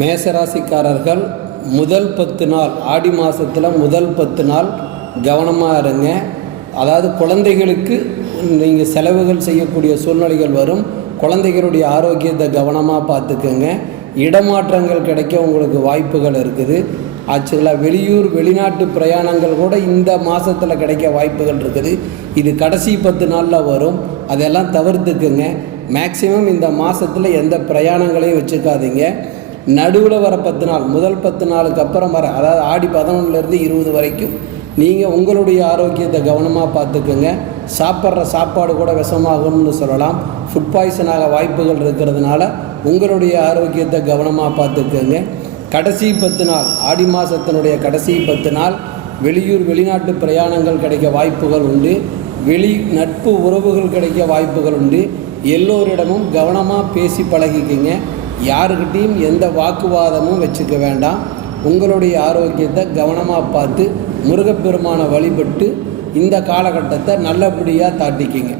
மேசராசிக்காரர்கள் முதல் பத்து நாள் ஆடி மாதத்தில் முதல் பத்து நாள் கவனமாக இருங்க. அதாவது குழந்தைகளுக்கு நீங்கள் செலவுகள் செய்யக்கூடிய சூழ்நிலைகள் வரும். குழந்தைகளுடைய ஆரோக்கியத்தை கவனமாக பார்த்துக்கோங்க. இடமாற்றங்கள் கிடைக்க உங்களுக்கு வாய்ப்புகள் இருக்குது. ஆக்சுவலாக வெளியூர் வெளிநாட்டு பிரயாணங்கள் கூட இந்த மாதத்தில் கிடைக்க வாய்ப்புகள் இருக்குது. இது கடைசி பத்து நாளில் வரும். அதெல்லாம் தவிர்த்துக்குங்க. மேக்சிமம் இந்த மாதத்தில் எந்த பிரயாணங்களையும் வச்சுக்காதீங்க. நடுவில் வர பத்து நாள் முதல் பத்து நாளுக்கு அப்புறம் வர அதாவது ஆடி பதினொன்றுலேருந்து இருபது வரைக்கும் நீங்கள் உங்களுடைய ஆரோக்கியத்தை கவனமாக பார்த்துக்குங்க. சாப்பிட்ற சாப்பாடு கூட விஷமாகும்னு சொல்லலாம். ஃபுட் பாய்சன் ஆக வாய்ப்புகள் இருக்கிறதுனால உங்களுடைய ஆரோக்கியத்தை கவனமாக பார்த்துக்குங்க. கடைசி பத்து நாள் ஆடி மாதத்தினுடைய கடைசி பத்து நாள் வெளியூர் வெளிநாட்டு பிரயாணங்கள் கிடைக்க வாய்ப்புகள் உண்டு. வெளி நட்பு உறவுகள் கிடைக்க வாய்ப்புகள் உண்டு. எல்லோரிடமும் கவனமாக பேசி பழகிக்கிங்க. யாருக்கிட்டேயும் எந்த வாக்குவாதமும் வச்சுக்க வேண்டாம். உங்களுடைய ஆரோக்கியத்தை கவனமாக பார்த்து முருகப்பெருமானை வழிபட்டு இந்த காலகட்டத்தை நல்லபடியாக தாட்டிக்கிங்க